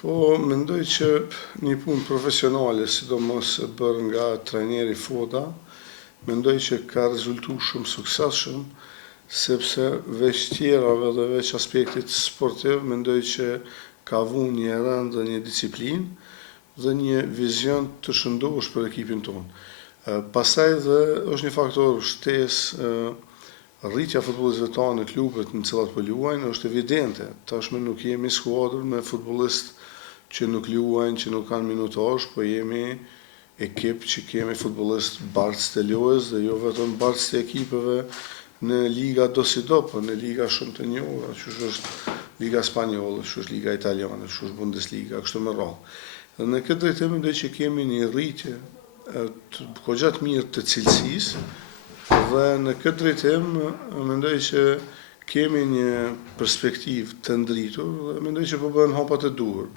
Po, mendoj që një punë profesionale, sidomos e bërë nga trajneri Foda, mendoj që ka rezultu shumë suksesshëm, sepse veç tjerave dhe veç aspektit sportiv, mendoj që ka vu një rënd dhe një disiplinë dhe një vizion të shëndosh për ekipin tonë. Pastaj dhe është një faktor shtesë, rritja e futbollistëve tanë në klubet në cilat po luajnë është evidente. Tashmë nuk jemi skuadër me futbollistë që nuk luajnë, që nuk kanë minutazh, po jemi ekip që kemi futbollistë bartës të lojës dhe jo vetëm bartës të ekipeve në liga do si do, po në liga shumë të njohura, që është liga spanjolle, që është liga italiane, që është Bundesliga, kështu me radhë. Dhe në këtë drejtim mendoj që kemi një rritje kogja të mirë të cilësisë dhe në këtë drejtim mendoj që kemi një perspektivë të ndritur dhe mendoj që po bëhen hapa të duhur.